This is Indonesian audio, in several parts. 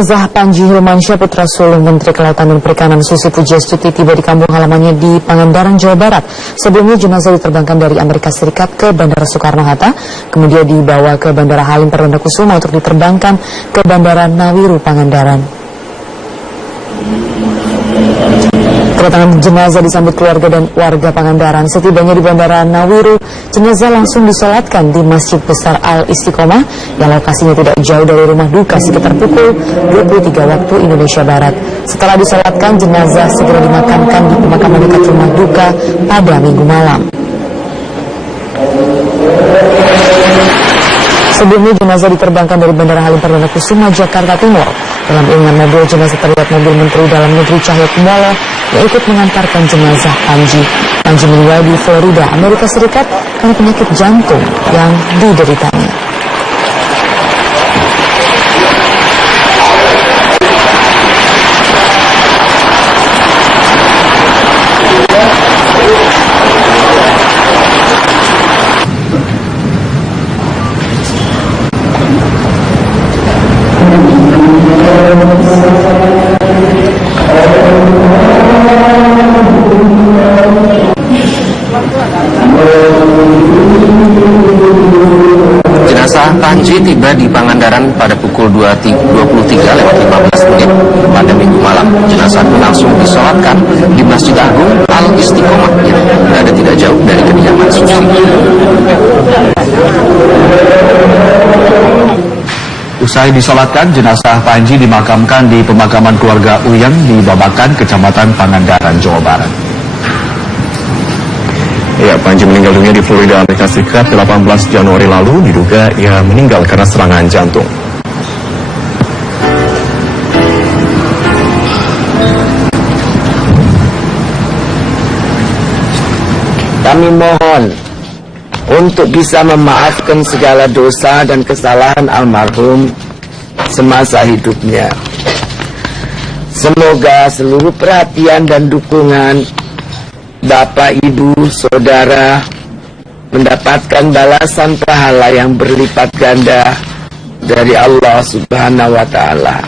Jenazah Panji Hilmansyah putra sulung Menteri Kelautan dan Perikanan Susi Pujiastuti tiba di kampung halamannya di Pangandaran, Jawa Barat. Sebelumnya jenazah diterbangkan dari Amerika Serikat ke Bandara Soekarno-Hatta, kemudian dibawa ke Bandara Halim Perdana Kusuma untuk diterbangkan ke Bandara Nawiru, Pangandaran. Kedatangan jenazah disambut keluarga dan warga Pangandaran. Setibanya di Bandara Nawiru, jenazah langsung disolatkan di Masjid Besar Al-Istiqomah yang lokasinya tidak jauh dari rumah duka sekitar pukul 23 waktu Indonesia Barat. Setelah disolatkan, jenazah segera dimakamkan di pemakaman dekat rumah duka pada Minggu malam. Sebelumnya jenazah diterbangkan dari Bandara Halim Perdana Kusuma, Jakarta Timur. Dalam iringan mobil jenazah terlihat mobil Menteri Dalam Negeri Cahyokumolo yang ikut mengantarkan jenazah Panji. Panji meninggal di Florida, Amerika Serikat karena penyakit jantung yang dideritanya. Jenazah Panji tiba di Pangandaran pada pukul 23:15 pada Minggu malam. Jenazah pun langsung disolatkan di Masjid Agung Al-Istiqomah yang berada tidak jauh dari kediaman Susi. Usai disolatkan, jenazah Panji dimakamkan di pemakaman keluarga Uyang di Babakan, Kecamatan Pangandaran, Jawa Barat. Ya, Panji meninggal dunia di Florida, Amerika Serikat 18 Januari lalu. Diduga ia meninggal karena serangan jantung. Kami mohon untuk bisa memaafkan segala dosa dan kesalahan almarhum semasa hidupnya. Semoga seluruh perhatian dan dukungan Bapak, Ibu, Saudara mendapatkan balasan pahala yang berlipat ganda dari Allah Subhanahu wa Ta'ala.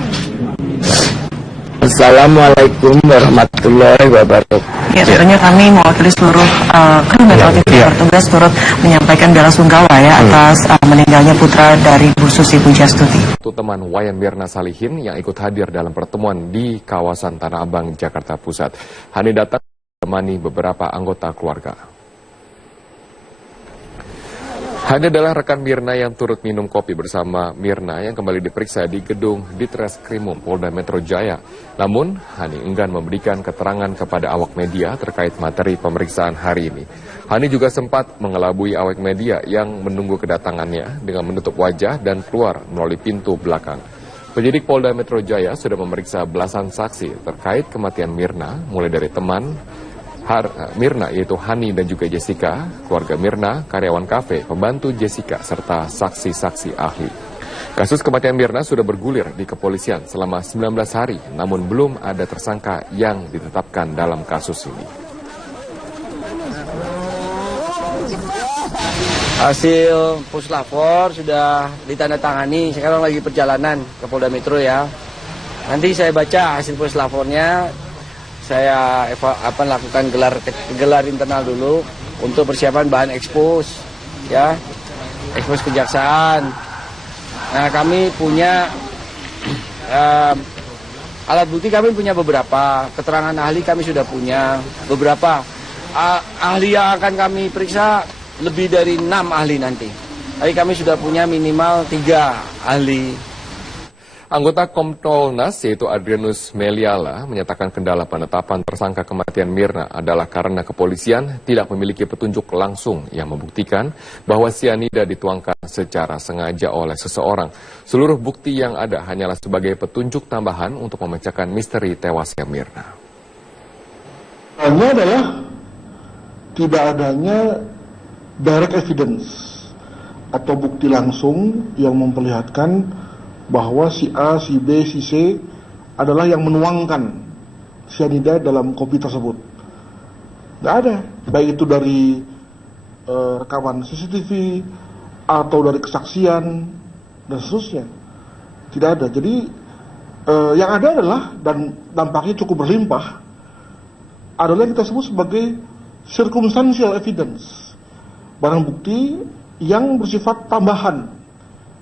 Assalamualaikum warahmatullahi wabarakatuh. Ya, tentunya kami mewakili seluruh kru Metro TV yang bertugas turut menyampaikan bela sungkawa ya atas meninggalnya putra dari Bu Susi Pujiastuti. Itu teman Wayan Mirna Salihin yang ikut hadir dalam pertemuan di kawasan Tanah Abang, Jakarta Pusat. Hani datang menemani beberapa anggota keluarga. Hani adalah rekan Mirna yang turut minum kopi bersama Mirna yang kembali diperiksa di gedung Ditreskrimum Polda Metro Jaya. Namun, Hani enggan memberikan keterangan kepada awak media terkait materi pemeriksaan hari ini. Hani juga sempat mengelabui awak media yang menunggu kedatangannya dengan menutup wajah dan keluar melalui pintu belakang. Penyidik Polda Metro Jaya sudah memeriksa belasan saksi terkait kematian Mirna, mulai dari teman Mirna yaitu Hani dan juga Jessica, keluarga Mirna, karyawan kafe, pembantu Jessica, serta saksi-saksi ahli. Kasus kematian Mirna sudah bergulir di kepolisian selama 19 hari, namun belum ada tersangka yang ditetapkan dalam kasus ini. Hasil puslapor sudah ditandatangani, sekarang lagi perjalanan ke Polda Metro ya. Nanti saya baca hasil puslapornya. Saya lakukan gelar internal dulu untuk persiapan bahan ekspos, ya, ekspos kejaksaan. Nah, kami punya alat bukti, kami punya beberapa, keterangan ahli kami sudah punya beberapa. Ahli yang akan kami periksa lebih dari 6 ahli nanti. Tapi kami sudah punya minimal 3 ahli. Anggota Kompolnas yaitu Adrianus Meliala menyatakan kendala penetapan tersangka kematian Mirna adalah karena kepolisian tidak memiliki petunjuk langsung yang membuktikan bahwa sianida dituangkan secara sengaja oleh seseorang. Seluruh bukti yang ada hanyalah sebagai petunjuk tambahan untuk memecahkan misteri tewasnya Mirna. Hanya adalah tidak adanya direct evidence atau bukti langsung yang memperlihatkan bahwa si A, si B, si C adalah yang menuangkan sianida dalam kopi tersebut. Nggak ada, baik itu dari rekaman CCTV atau dari kesaksian dan seterusnya. Tidak ada. Jadi Yang ada adalah, dan dampaknya cukup berlimpah, adalah yang kita sebut sebagai circumstantial evidence, barang bukti yang bersifat tambahan,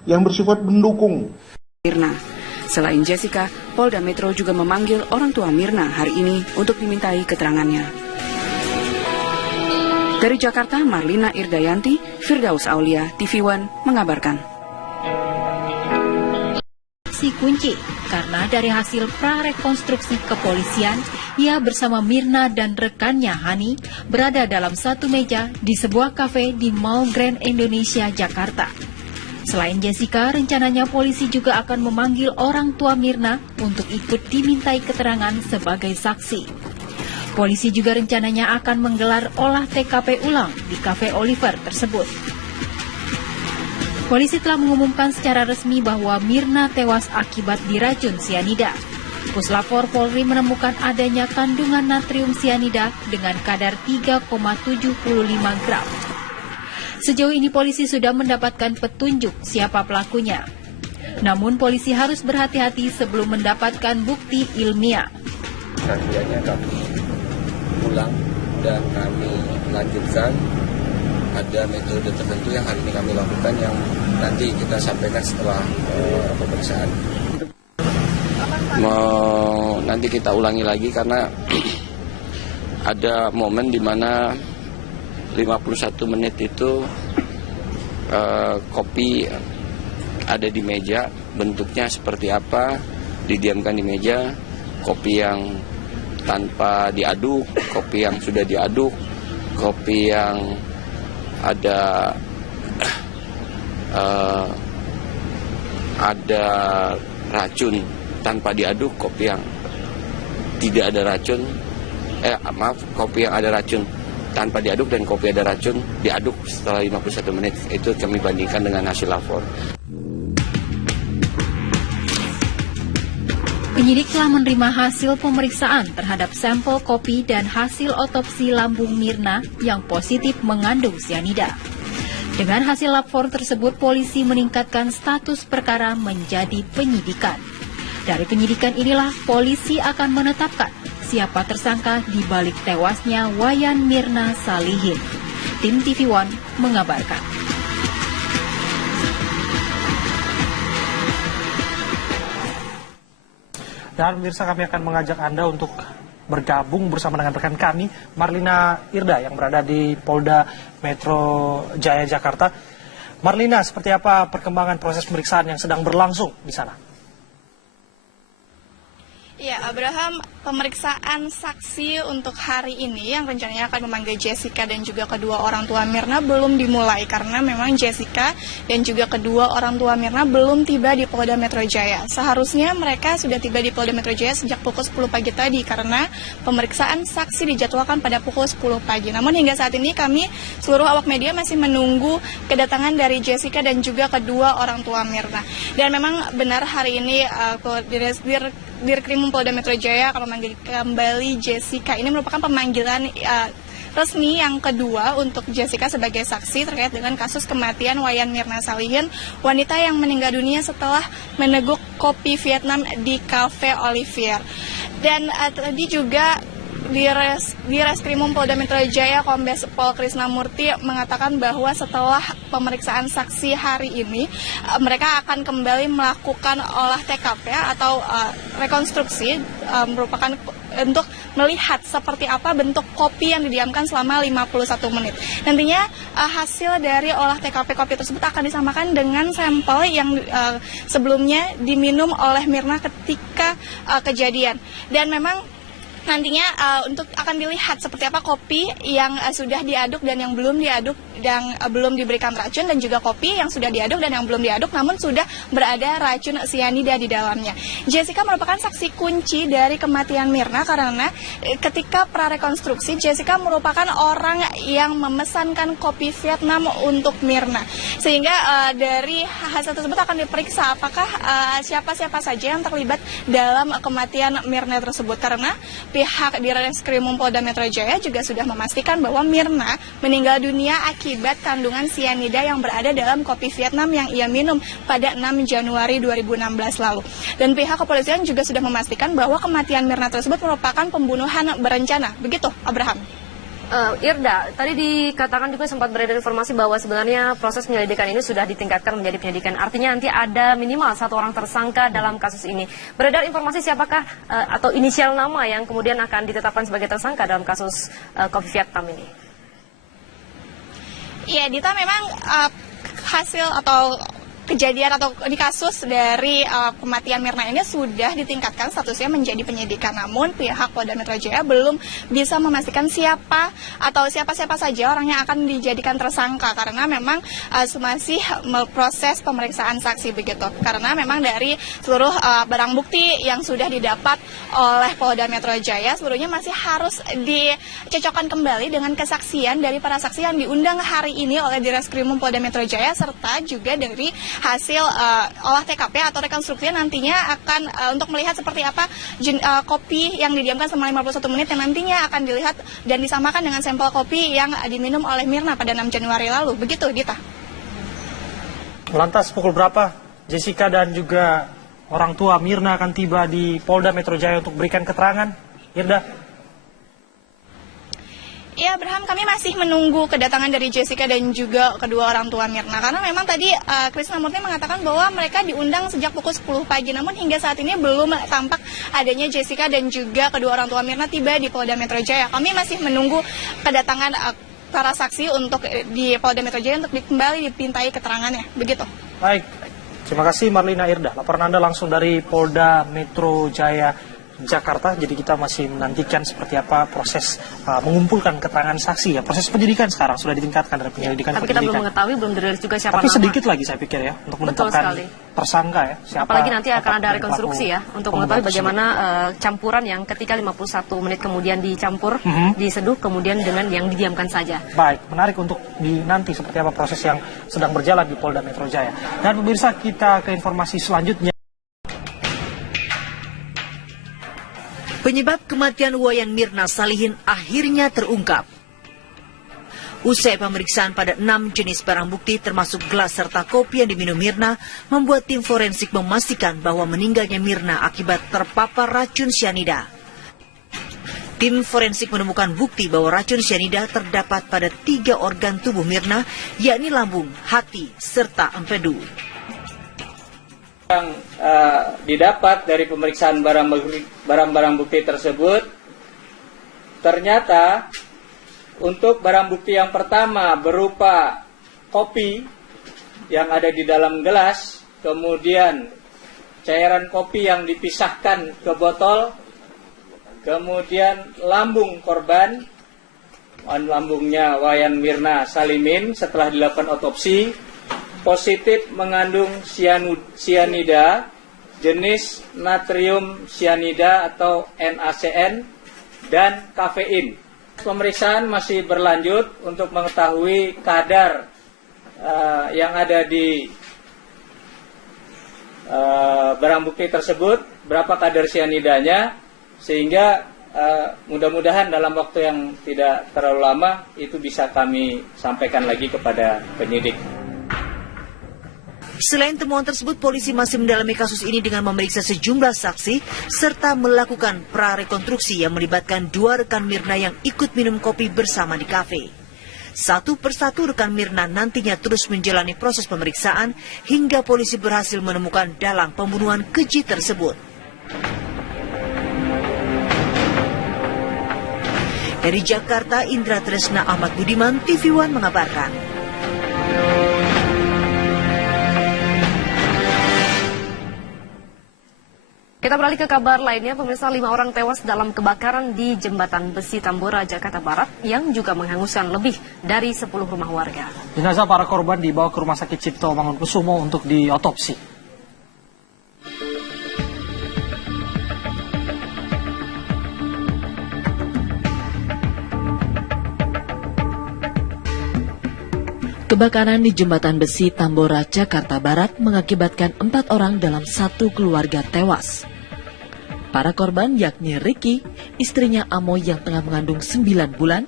yang bersifat mendukung. Mirna. Selain Jessica, Polda Metro juga memanggil orang tua Mirna hari ini untuk dimintai keterangannya. Dari Jakarta, Marlina Irdayanti, Firdaus Aulia, TV One mengabarkan. Kunci karena dari hasil prarekonstruksi kepolisian, ia bersama Mirna dan rekannya Hani berada dalam satu meja di sebuah kafe di Mall Grand Indonesia, Jakarta. Selain Jessica, rencananya polisi juga akan memanggil orang tua Mirna untuk ikut dimintai keterangan sebagai saksi. Polisi juga rencananya akan menggelar olah TKP ulang di Cafe Oliver tersebut. Polisi telah mengumumkan secara resmi bahwa Mirna tewas akibat diracun sianida. Puslapor Polri menemukan adanya kandungan natrium sianida dengan kadar 3,75 gram. Sejauh ini polisi sudah mendapatkan petunjuk siapa pelakunya. Namun polisi harus berhati-hati sebelum mendapatkan bukti ilmiah. Kajiannya kami ulang dan kami lanjutkan. Ada metode tertentu yang hari ini kami lakukan yang nanti kita sampaikan setelah pemeriksaan. Nanti kita ulangi lagi karena ada momen di mana 51 menit itu kopi ada di meja, bentuknya seperti apa, didiamkan di meja, kopi yang tanpa diaduk, kopi yang sudah diaduk, kopi yang ada racun tanpa diaduk, kopi yang tidak ada racun, kopi yang ada racun tanpa diaduk dan kopi ada racun diaduk setelah 51 menit. Itu kami bandingkan dengan hasil lapor. Penyidik telah menerima hasil pemeriksaan terhadap sampel kopi dan hasil otopsi lambung Mirna yang positif mengandung sianida. Dengan hasil lapor tersebut, polisi meningkatkan status perkara menjadi penyidikan. Dari penyidikan inilah, polisi akan menetapkan siapa tersangka di balik tewasnya Wayan Mirna Salihin. Tim TV One mengabarkan. Dan pemirsa, kami akan mengajak Anda untuk bergabung bersama dengan rekan kami, Marlina Irda, yang berada di Polda Metro Jaya, Jakarta. Marlina, seperti apa perkembangan proses pemeriksaan yang sedang berlangsung di sana? Ya, Abraham, pemeriksaan saksi untuk hari ini yang rencananya akan memanggil Jessica dan juga kedua orang tua Mirna belum dimulai karena memang Jessica dan juga kedua orang tua Mirna belum tiba di Polda Metro Jaya. Seharusnya mereka sudah tiba di Polda Metro Jaya sejak pukul 10 pagi tadi karena pemeriksaan saksi dijadwalkan pada pukul 10 pagi. Namun hingga saat ini kami seluruh awak media masih menunggu kedatangan dari Jessica dan juga kedua orang tua Mirna. Dan memang benar hari ini Dirkrim Polda Metro Jaya akan memanggil kembali Jessica. Ini merupakan pemanggilan resmi yang kedua untuk Jessica sebagai saksi terkait dengan kasus kematian Wayan Mirna Salihin, wanita yang meninggal dunia setelah meneguk kopi Vietnam di Cafe Olivier. Dan tadi juga di Reskrimum Polda Metro Jaya, Kombes Pol Krisnamurti mengatakan bahwa setelah pemeriksaan saksi hari ini, mereka akan kembali melakukan olah TKP atau rekonstruksi, merupakan untuk melihat seperti apa bentuk kopi yang didiamkan selama 51 menit. Nantinya hasil dari olah TKP kopi tersebut akan disamakan dengan sampel yang sebelumnya diminum oleh Mirna ketika kejadian. Dan memang nantinya untuk akan dilihat seperti apa kopi yang sudah diaduk dan yang belum diaduk dan belum diberikan racun, dan juga kopi yang sudah diaduk dan yang belum diaduk namun sudah berada racun sianida di dalamnya. Jessica merupakan saksi kunci dari kematian Mirna karena ketika prarekonstruksi Jessica merupakan orang yang memesankan kopi Vietnam untuk Mirna. Sehingga dari hasil tersebut akan diperiksa apakah siapa-siapa saja yang terlibat dalam kematian Mirna tersebut, karena pihak di Reskrimum Polda Metro Jaya juga sudah memastikan bahwa Mirna meninggal dunia akibat akibat kandungan sianida yang berada dalam kopi Vietnam yang ia minum pada 6 Januari 2016 lalu. Dan pihak kepolisian juga sudah memastikan bahwa kematian Mirna tersebut merupakan pembunuhan berencana. Begitu, Abraham. Irda, tadi dikatakan juga sempat beredar informasi bahwa sebenarnya proses penyelidikan ini sudah ditingkatkan menjadi penyidikan. Artinya nanti ada minimal 1 orang tersangka dalam kasus ini. Beredar informasi siapakah atau inisial nama yang kemudian akan ditetapkan sebagai tersangka dalam kasus kopi Vietnam ini? Iya, Dita, memang hasil atau kejadian atau di kasus dari kematian Mirna ini sudah ditingkatkan statusnya menjadi penyidikan. Namun pihak Polda Metro Jaya belum bisa memastikan siapa saja orang yang akan dijadikan tersangka karena memang masih proses pemeriksaan saksi begitu. Karena memang dari seluruh barang bukti yang sudah didapat oleh Polda Metro Jaya seluruhnya masih harus dicocokkan kembali dengan kesaksian dari para saksi yang diundang hari ini oleh Direskrimum Polda Metro Jaya serta juga dari hasil olah TKP atau rekonstruksi nantinya akan untuk melihat seperti apa kopi yang didiamkan selama 51 menit yang nantinya akan dilihat dan disamakan dengan sampel kopi yang diminum oleh Mirna pada 6 Januari lalu. Begitu, Dita. Lantas pukul berapa Jessica dan juga orang tua Mirna akan tiba di Polda Metro Jaya untuk berikan keterangan? Irda? Ya, Abraham, kami masih menunggu kedatangan dari Jessica dan juga kedua orang tua Mirna. Karena memang tadi Krisnamurti mengatakan bahwa mereka diundang sejak pukul 10 pagi. Namun hingga saat ini belum tampak adanya Jessica dan juga kedua orang tua Mirna tiba di Polda Metro Jaya. Kami masih menunggu kedatangan para saksi untuk di Polda Metro Jaya untuk kembali dipintai keterangannya. Begitu. Baik, terima kasih Marlina Irda. Laporan Anda langsung dari Polda Metro Jaya Jakarta. Jadi kita masih menantikan seperti apa proses mengumpulkan keterangan saksi ya. Proses penyidikan sekarang sudah ditingkatkan dari penyelidikan. Tapi kita belum mengetahui, belum dirilis juga siapa nama. Tapi sedikit lagi saya pikir ya untuk menetapkan tersangka ya. Siapa, apalagi nanti akan ada rekonstruksi ya untuk mengetahui bagaimana campuran yang ketika 51 menit kemudian dicampur, diseduh kemudian dengan yang didiamkan saja. Baik, menarik untuk nanti seperti apa proses yang sedang berjalan di Polda Metro Jaya. Dan pemirsa, kita ke informasi selanjutnya. Penyebab kematian Wayan Mirna Salihin akhirnya terungkap. Usai pemeriksaan pada 6 jenis barang bukti termasuk gelas serta kopi yang diminum Mirna, membuat tim forensik memastikan bahwa meninggalnya Mirna akibat terpapar racun sianida. Tim forensik menemukan bukti bahwa racun sianida terdapat pada 3 organ tubuh Mirna, yakni lambung, hati, serta empedu. Yang didapat dari pemeriksaan barang-barang bukti tersebut, ternyata untuk barang bukti yang pertama berupa kopi yang ada di dalam gelas, kemudian cairan kopi yang dipisahkan ke botol, kemudian lambung korban, lambungnya Wayan Mirna Salihin setelah dilakukan otopsi, positif mengandung sianida jenis natrium sianida atau NaCN dan kafein. Pemeriksaan masih berlanjut untuk mengetahui kadar yang ada di barang bukti tersebut, berapa kadar sianidanya, sehingga mudah-mudahan dalam waktu yang tidak terlalu lama itu bisa kami sampaikan lagi kepada penyidik. Selain temuan tersebut, polisi masih mendalami kasus ini dengan memeriksa sejumlah saksi serta melakukan prarekonstruksi yang melibatkan 2 rekan Mirna yang ikut minum kopi bersama di kafe. Satu persatu rekan Mirna nantinya terus menjalani proses pemeriksaan hingga polisi berhasil menemukan dalang pembunuhan keji tersebut. Dari Jakarta, Indra Tresna Ahmad Budiman, TV One mengabarkan. Kita beralih ke kabar lainnya, pemirsa, 5 orang tewas dalam kebakaran di Jembatan Besi Tambora, Jakarta Barat yang juga menghanguskan lebih dari 10 rumah warga. Jenazah para korban dibawa ke Rumah Sakit Cipto Mangunkusumo untuk diotopsi. Kebakaran di Jembatan Besi Tambora, Jakarta Barat mengakibatkan 4 orang dalam satu keluarga tewas. Para korban yakni Ricky, istrinya Amoy yang tengah mengandung 9 bulan,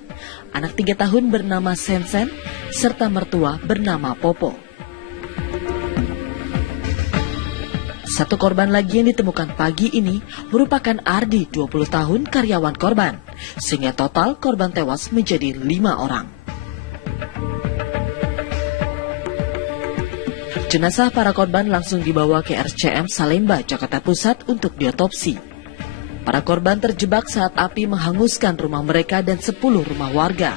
anak 3 tahun bernama Sensen, serta mertua bernama Popo. Satu korban lagi yang ditemukan pagi ini merupakan Ardi, 20 tahun, karyawan korban, sehingga total korban tewas menjadi 5 orang. Jenazah para korban langsung dibawa ke RSCM Salemba, Jakarta Pusat untuk diotopsi. Para korban terjebak saat api menghanguskan rumah mereka dan 10 rumah warga.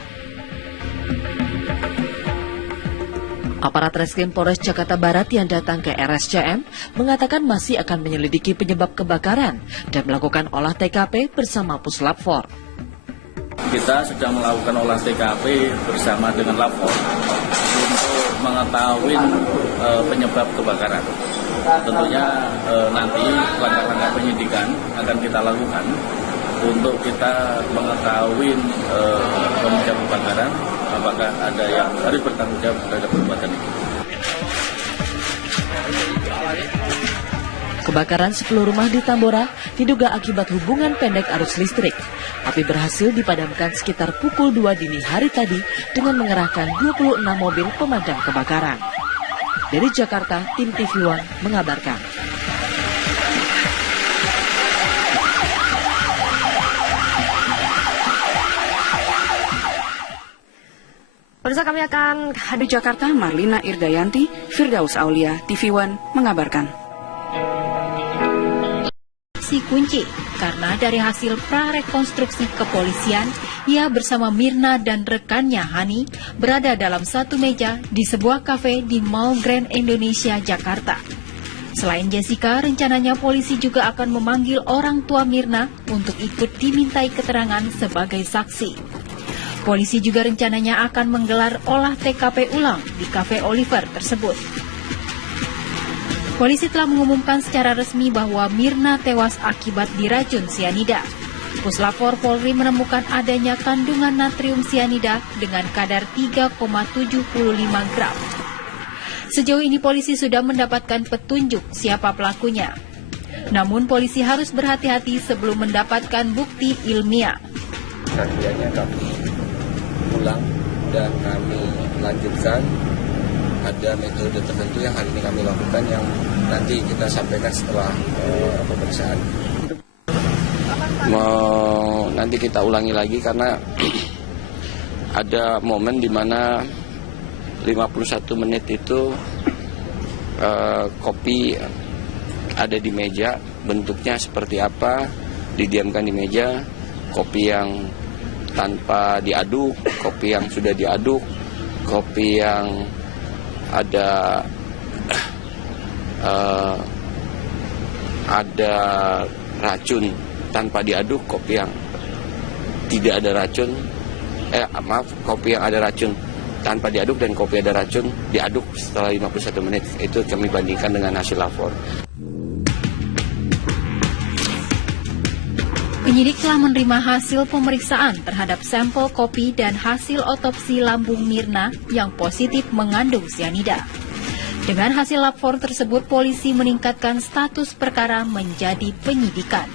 Aparat Reskrim Polres Jakarta Barat yang datang ke RSCM mengatakan masih akan menyelidiki penyebab kebakaran dan melakukan olah TKP bersama Puslap 4. Kita sedang melakukan olah TKP bersama dengan Lapor untuk mengetahui penyebab kebakaran. Tentunya nanti langkah-langkah penyidikan akan kita lakukan untuk kita mengetahui penyebab kebakaran, apakah ada yang harus bertanggung jawab terhadap perbuatan itu. Kebakaran 10 rumah di Tambora diduga akibat hubungan pendek arus listrik. Api berhasil dipadamkan sekitar pukul 2 dini hari tadi dengan mengerahkan 26 mobil pemadam kebakaran. Dari Jakarta, tim TV One mengabarkan. Pemirsa, kami akan hadir Jakarta, Marlina Irdayanti, Firdaus Aulia, TV One mengabarkan. Si kunci, karena dari hasil prarekonstruksi kepolisian, ia bersama Mirna dan rekannya Hani berada dalam satu meja di sebuah kafe di Mall Grand Indonesia, Jakarta. Selain Jessica, rencananya polisi juga akan memanggil orang tua Mirna untuk ikut dimintai keterangan sebagai saksi. Polisi juga rencananya akan menggelar olah TKP ulang di kafe Oliver tersebut. Polisi telah mengumumkan secara resmi bahwa Mirna tewas akibat diracun sianida. Puslap 4 Polri menemukan adanya kandungan natrium sianida dengan kadar 3,75 gram. Sejauh ini polisi sudah mendapatkan petunjuk siapa pelakunya. Namun polisi harus berhati-hati sebelum mendapatkan bukti ilmiah. Kajiannya kami ulang dan kami lanjutkan. Ada metode tertentu yang hari ini kami lakukan yang nanti kita sampaikan setelah pemeriksaan. Nanti kita ulangi lagi karena ada momen di mana 51 menit itu kopi ada di meja, bentuknya seperti apa, didiamkan di meja, kopi yang tanpa diaduk, kopi yang sudah diaduk, kopi yang ada racun tanpa diaduk, kopi yang tidak ada racun, kopi yang ada racun tanpa diaduk dan kopi ada racun diaduk setelah 51 menit. Itu kami bandingkan dengan hasil lapor. Penyidik telah menerima hasil pemeriksaan terhadap sampel kopi dan hasil otopsi lambung Mirna yang positif mengandung sianida. Dengan hasil lapor tersebut, polisi meningkatkan status perkara menjadi penyidikan.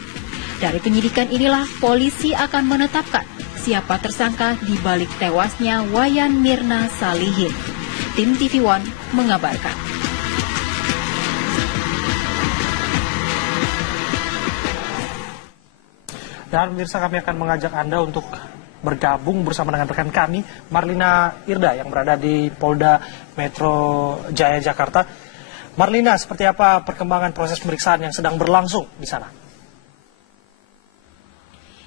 Dari penyidikan inilah, polisi akan menetapkan siapa tersangka di balik tewasnya Wayan Mirna Salihin. Tim TV One mengabarkan. Dan pemirsa, kami akan mengajak Anda untuk bergabung bersama dengan rekan kami, Marlina Irda, yang berada di Polda Metro Jaya, Jakarta. Marlina, seperti apa perkembangan proses pemeriksaan yang sedang berlangsung di sana?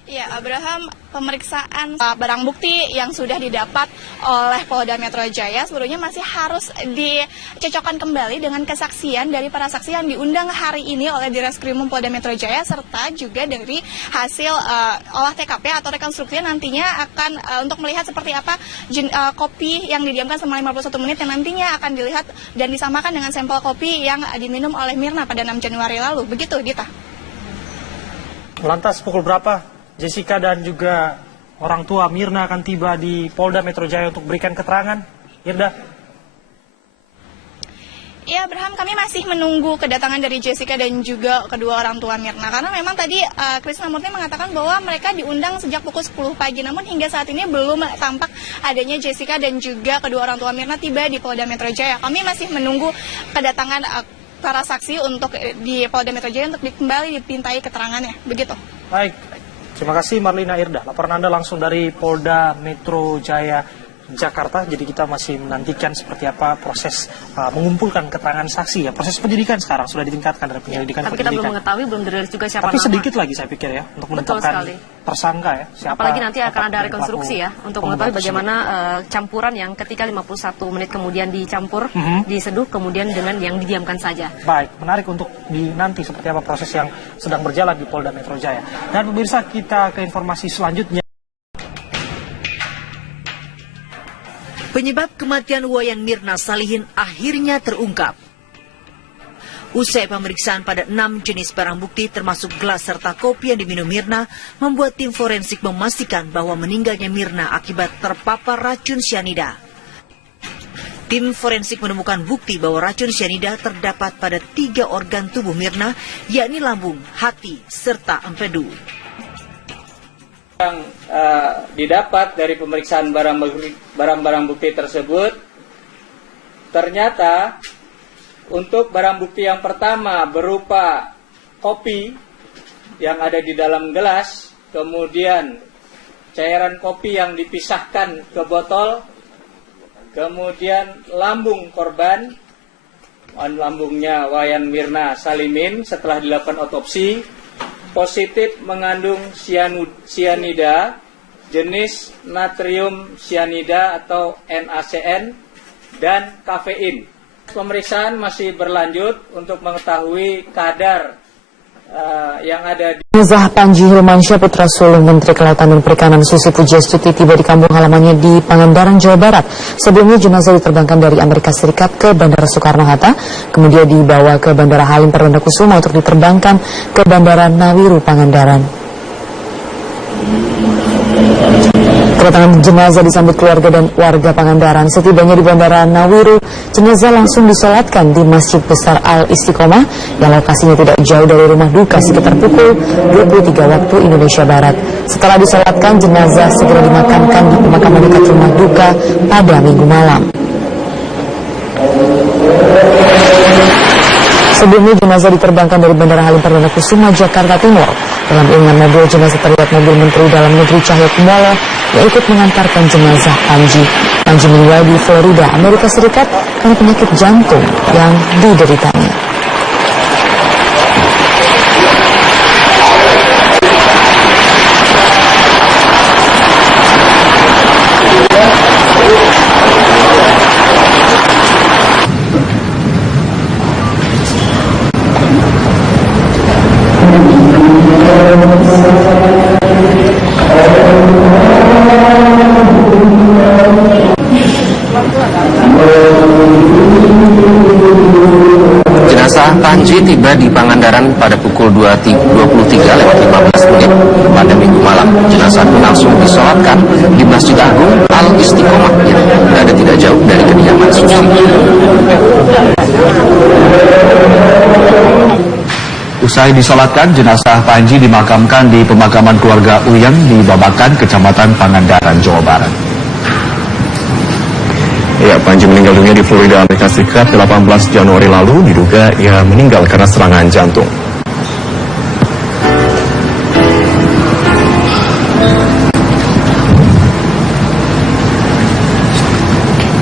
Ya, Abraham, pemeriksaan barang bukti yang sudah didapat oleh Polda Metro Jaya sebelumnya masih harus dicocokkan kembali dengan kesaksian dari para saksi yang diundang hari ini oleh Direskrimum Polda Metro Jaya, serta juga dari hasil olah TKP atau rekonstruksi nantinya akan untuk melihat seperti apa kopi yang didiamkan selama 51 menit yang nantinya akan dilihat dan disamakan dengan sampel kopi yang diminum oleh Mirna pada 6 Januari lalu. Begitu, Dita. Lantas pukul berapa Jessica dan juga orang tua Mirna akan tiba di Polda Metro Jaya untuk berikan keterangan? Irda? Ya, Abraham, kami masih menunggu kedatangan dari Jessica dan juga kedua orang tua Mirna. Karena memang tadi Krisnamurti mengatakan bahwa mereka diundang sejak pukul 10 pagi. Namun hingga saat ini belum tampak adanya Jessica dan juga kedua orang tua Mirna tiba di Polda Metro Jaya. Kami masih menunggu kedatangan para saksi untuk di Polda Metro Jaya untuk kembali dipintai keterangannya. Begitu. Baik, terima kasih Marlina Irda. Laporan Anda langsung dari Polda Metro Jaya Jakarta. Jadi kita masih menantikan seperti apa proses mengumpulkan keterangan saksi ya. Proses penyidikan sekarang sudah ditingkatkan dari penyelidikan. Tapi kita belum mengetahui, belum dirilis juga siapa Tapi nama. sedikit lagi saya pikir ya untuk menetapkan tersangka ya. Siapa, apalagi nanti akan ada rekonstruksi ya untuk mengetahui bagaimana campuran yang ketika 51 menit kemudian dicampur, diseduh kemudian dengan yang didiamkan saja. Baik, menarik untuk nanti seperti apa proses yang sedang berjalan di Polda Metro Jaya. Dan pemirsa, kita ke informasi selanjutnya. Penyebab kematian Wayan Mirna Salihin akhirnya terungkap. Usai pemeriksaan pada 6 jenis barang bukti termasuk gelas serta kopi yang diminum Mirna, membuat tim forensik memastikan bahwa meninggalnya Mirna akibat terpapar racun cyanida. Tim forensik menemukan bukti bahwa racun cyanida terdapat pada 3 organ tubuh Mirna, yakni lambung, hati, serta empedu. Yang didapat dari pemeriksaan barang-barang bukti tersebut, ternyata untuk barang bukti yang pertama berupa kopi yang ada di dalam gelas, kemudian cairan kopi yang dipisahkan ke botol, kemudian lambung korban, lambungnya Wayan Mirna Salihin setelah dilakukan otopsi, positif mengandung cyanida jenis natrium cyanida atau NaCN dan kafein. Pemeriksaan masih berlanjut untuk mengetahui kadar yang ada di Jenazah Panji Hilmansyah putra sulung Menteri Kelautan dan Perikanan Susi Pujiastuti tiba di kampung halamannya di Pangandaran, Jawa Barat. Sebelumnya jenazah diterbangkan dari Amerika Serikat ke Bandara Soekarno-Hatta, kemudian dibawa ke Bandara Halim Perdana Kusuma untuk diterbangkan ke Bandara Nawiru, Pangandaran. Kedatangan jenazah disambut keluarga dan warga Pangandaran. Setibanya di Bandara Nawiru, jenazah langsung disolatkan di Masjid Besar Al Istiqomah yang lokasinya tidak jauh dari rumah duka sekitar pukul 23 waktu Indonesia Barat. Setelah disolatkan, jenazah segera dimakamkan di pemakaman dekat rumah duka pada Minggu malam. Sebelumnya jenazah diterbangkan dari Bandara Halim Perdana Kusuma, Jakarta Timur. Dalam iringan mobil jenazah terlihat mobil Menteri Dalam Negeri Cahyokumolo yang ikut mengantarkan jenazah Panji. Panji meninggal di Florida, Amerika Serikat karena penyakit jantung yang dideritanya. Jenazah Panji tiba di Pangandaran pada pukul 23:15 pada Minggu malam. Jenazah pun langsung disolatkan di Masjid Agung Al Istiqomah yang berada tidak jauh dari kediaman Susi. Usai disolatkan, jenazah Panji dimakamkan di pemakaman keluarga Uyang di Babakan, Kecamatan Pangandaran, Jawa Barat. Ya, Panji meninggal dunia di Florida, Amerika Serikat 18 Januari lalu. Diduga ia meninggal karena serangan jantung.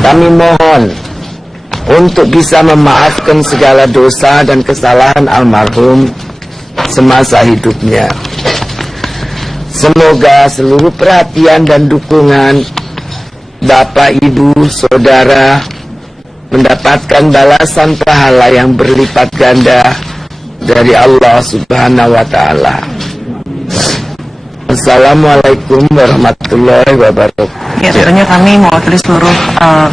Kami mohon untuk bisa memaafkan segala dosa dan kesalahan almarhum semasa hidupnya. Semoga seluruh perhatian dan dukungan Bapak, Ibu, Saudara mendapatkan balasan pahala yang berlipat ganda dari Allah Subhanahu wa Ta'ala. Assalamualaikum warahmatullahi wabarakatuh. Ya, tentunya kami mewakili seluruh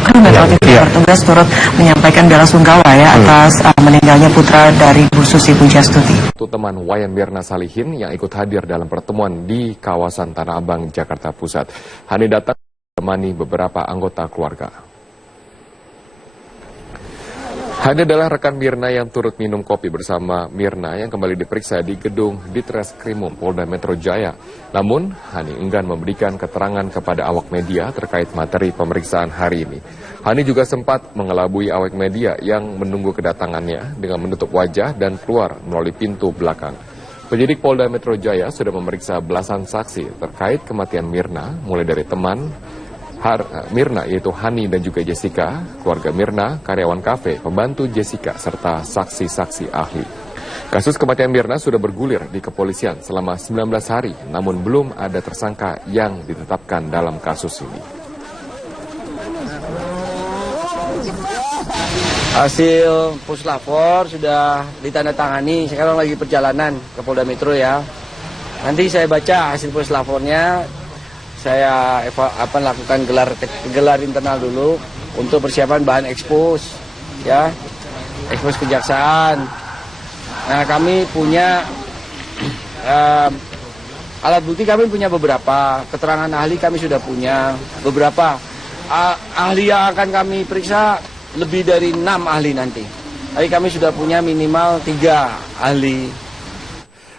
kru Metro TV bertugas turut menyampaikan bela sungkawa ya atas meninggalnya putra dari Bu Susi Pujiastuti. Itu teman Wayan Mirna Salihin yang ikut hadir dalam pertemuan di kawasan Tanah Abang, Jakarta Pusat. Hani datang menemani beberapa anggota keluarga. Hani adalah rekan Mirna yang turut minum kopi bersama Mirna yang kembali diperiksa di gedung Ditreskrimum Polda Metro Jaya. Namun, Hani enggan memberikan keterangan kepada awak media terkait materi pemeriksaan hari ini. Hani juga sempat mengelabui awak media yang menunggu kedatangannya dengan menutup wajah dan keluar melalui pintu belakang. Penyidik Polda Metro Jaya sudah memeriksa belasan saksi terkait kematian Mirna, mulai dari teman Mirna yaitu Hani dan juga Jessica, keluarga Mirna, karyawan kafe, pembantu Jessica, serta saksi-saksi ahli. Kasus kematian Mirna sudah bergulir di kepolisian selama 19 hari, namun belum ada tersangka yang ditetapkan dalam kasus ini. Hasil puslapor sudah ditandatangani, sekarang lagi perjalanan ke Polda Metro ya. Nanti saya baca hasil puslapornya. Saya lakukan gelar internal dulu untuk persiapan bahan ekspos, ya, ekspos kejaksaan. Nah, kami punya alat bukti, kami punya beberapa, keterangan ahli kami sudah punya beberapa. Ahli yang akan kami periksa lebih dari 6 ahli nanti. Tapi kami sudah punya minimal 3 ahli.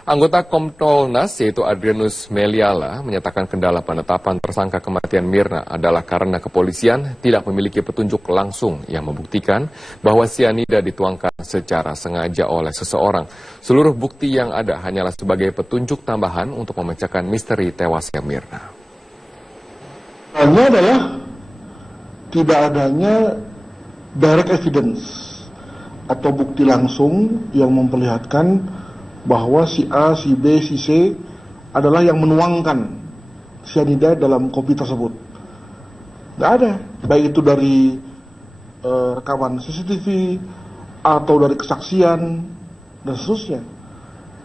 Anggota Kompolnas yaitu Adrianus Meliala menyatakan kendala penetapan tersangka kematian Mirna adalah karena kepolisian tidak memiliki petunjuk langsung yang membuktikan bahwa sianida dituangkan secara sengaja oleh seseorang. Seluruh bukti yang ada hanyalah sebagai petunjuk tambahan untuk memecahkan misteri tewasnya Mirna. Hanya adalah tidak adanya direct evidence atau bukti langsung yang memperlihatkan bahwa si A, si B, si C adalah yang menuangkan sianida dalam kopi tersebut. Nggak ada, baik itu dari rekaman CCTV atau dari kesaksian dan seterusnya.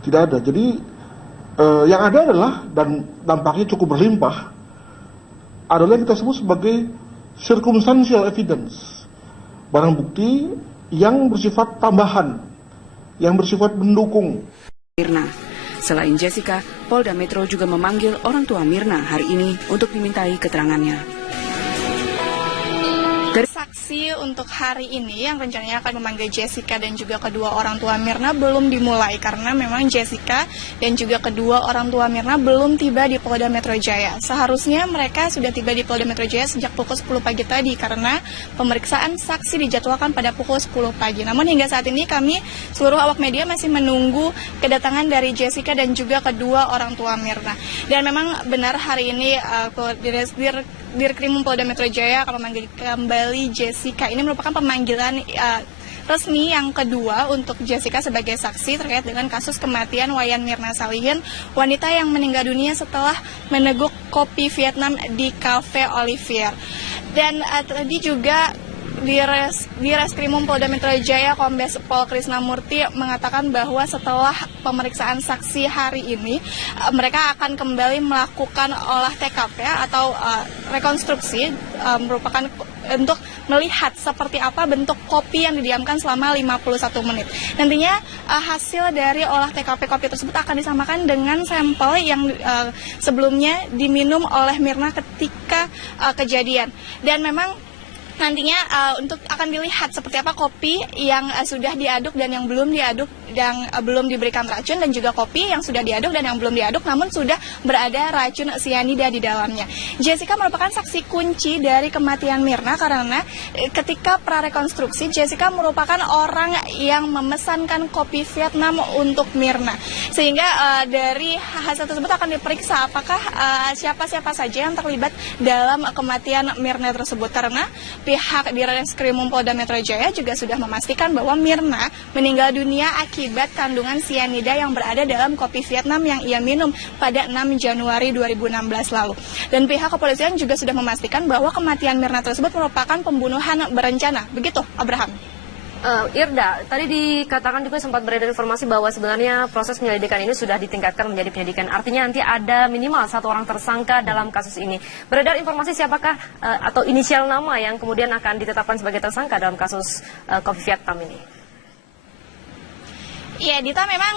Tidak ada. Jadi yang ada adalah, dan dampaknya cukup berlimpah, adalah yang kita sebut sebagai circumstantial evidence, barang bukti yang bersifat tambahan, yang bersifat mendukung. Mirna. Selain Jessica, Polda Metro juga memanggil orang tua Mirna hari ini untuk dimintai keterangannya. Saksi untuk hari ini yang rencananya akan memanggil Jessica dan juga kedua orang tua Mirna belum dimulai karena memang Jessica dan juga kedua orang tua Mirna belum tiba di Polda Metro Jaya. Seharusnya mereka sudah tiba di Polda Metro Jaya sejak pukul 10 pagi tadi karena pemeriksaan saksi dijadwalkan pada pukul 10 pagi. Namun hingga saat ini kami seluruh awak media masih menunggu kedatangan dari Jessica dan juga kedua orang tua Mirna. Dan memang benar hari ini Dirkrimum Polda Metro Jaya akan memanggil kembali Jessica. Ini merupakan pemanggilan resmi yang kedua untuk Jessica sebagai saksi terkait dengan kasus kematian Wayan Mirna Salihin, wanita yang meninggal dunia setelah meneguk kopi Vietnam di Cafe Olivier. Dan tadi juga di Reskrimum Polda Metro Jaya, Kombes Pol Krisnamurti mengatakan bahwa setelah pemeriksaan saksi hari ini, mereka akan kembali melakukan olah TKP atau rekonstruksi, merupakan untuk melihat seperti apa bentuk kopi yang didiamkan selama 51 menit. Nantinya hasil dari olah TKP kopi tersebut akan disamakan dengan sampel yang sebelumnya diminum oleh Mirna ketika kejadian. Dan memang nantinya untuk akan dilihat seperti apa kopi yang sudah diaduk dan yang belum diaduk, yang belum diberikan racun, dan juga kopi yang sudah diaduk dan yang belum diaduk namun sudah berada racun sianida di dalamnya. Jessica merupakan saksi kunci dari kematian Mirna karena ketika prarekonstruksi Jessica merupakan orang yang memesankan kopi Vietnam untuk Mirna. Sehingga dari hasil tersebut akan diperiksa apakah siapa-siapa saja yang terlibat dalam kematian Mirna tersebut, karena pihak di Reskrimum Polda Metro Jaya juga sudah memastikan bahwa Mirna meninggal dunia akibat kandungan sianida yang berada dalam kopi Vietnam yang ia minum pada 6 Januari 2016 lalu. Dan pihak kepolisian juga sudah memastikan bahwa kematian Mirna tersebut merupakan pembunuhan berencana. Begitu, Abraham. Irda, tadi dikatakan juga sempat beredar informasi bahwa sebenarnya proses penyelidikan ini sudah ditingkatkan menjadi penyidikan. Artinya nanti ada minimal 1 orang tersangka dalam kasus ini. Beredar informasi siapakah atau inisial nama yang kemudian akan ditetapkan sebagai tersangka dalam kasus kopi Vietnam ini? Iya, Dita, memang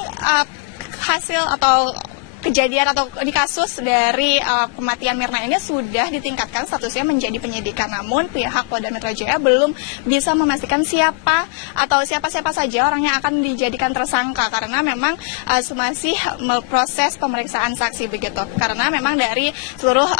hasil atau kejadian atau ini kasus dari kematian Mirna ini sudah ditingkatkan statusnya menjadi penyidikan. Namun pihak Polda Metro Jaya belum bisa memastikan siapa saja orang yang akan dijadikan tersangka karena memang masih proses pemeriksaan saksi begitu. Karena memang dari seluruh